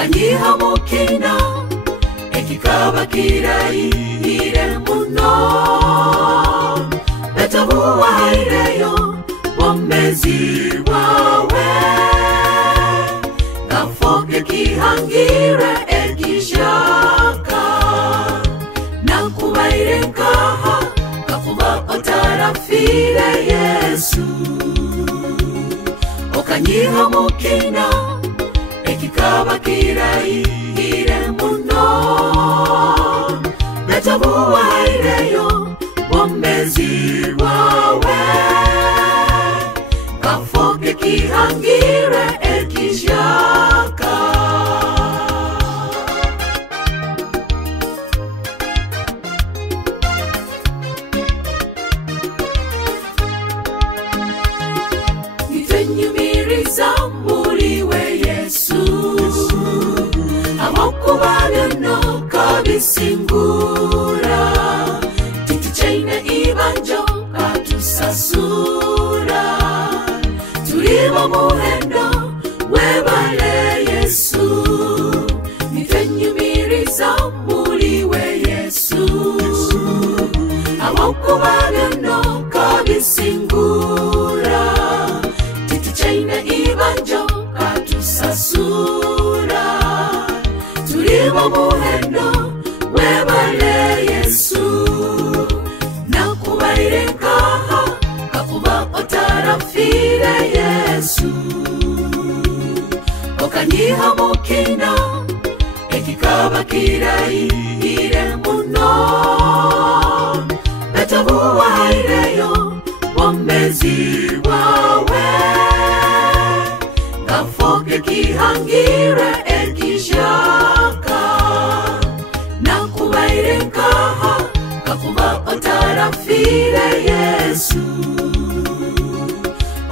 Okanyihamukina ekikabakirayire muno betabuwaireyo bomezi wawe gafoke kihangire ekishaka nakubaire nkaha kakuba otarafire Yesu okanyihamukina ekikabakirayire muno betabuwaireyo bomezi wawe gafoke kihangire ekishaka itenyumiriza muriwe Yesu amokubabyono kabisingura tituchaine ibanjo katusasura tulibo muhendo webale Yesu itenyumiriza muriwe Yesu amokubabyono kabisingura tituchaine ibanjo katusasura tulibo muhendo webale Yesu nakubaire nkaha kakuba otarafire Yesu okanyihamukina ekikabakirayire muno betabuwaireyo bomezi wawe gafoke kihangire ekishaka nakubaire nkaha kakuba otarafire Yesu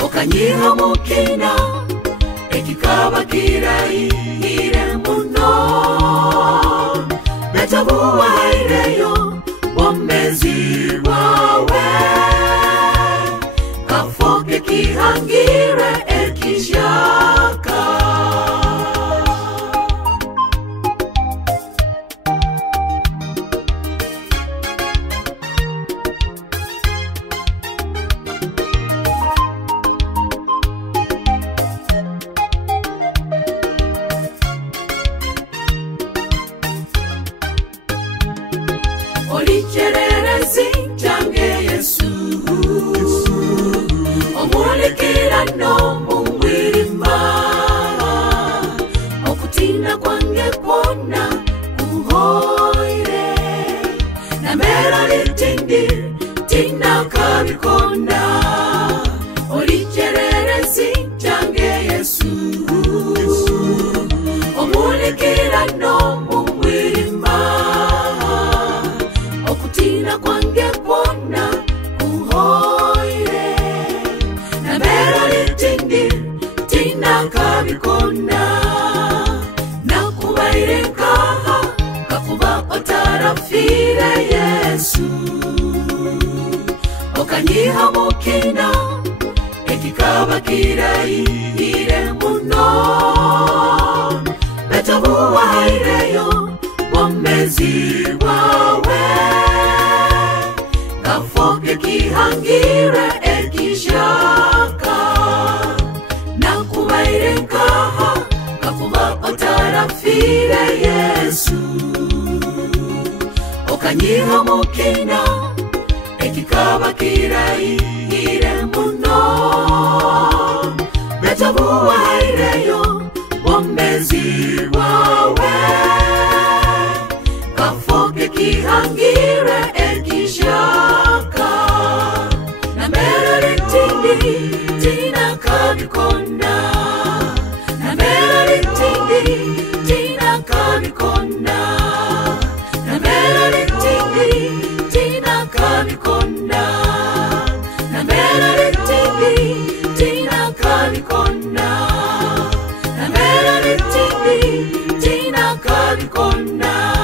okanyihamukina ekikabakirayire muno betabuwaireyo bomezi wawe gafoke kihangire ekishaka olichererezi jange Yesu omulikira no mumwirima okutina kwange kwona kuhoire namera litindi tina kabikona olichererezi jange Yesu omulikira no mumwirima okutina kwange kwona kuhoire namera litindi tina kabikona nakubaire nkaha kakuba otarafire Yesu okanyihamukina ekikabakirayire muno betabuwaireyo bomezi wawe gafoke kihangire ekishaka nakubaire nkaha kakuba otarafire Yesu okanyihamukina ekikabakirayire muno betabuwaireyo bomezi wawe gafoke kihangire ekishaka namera litindi tina kabikona akabikona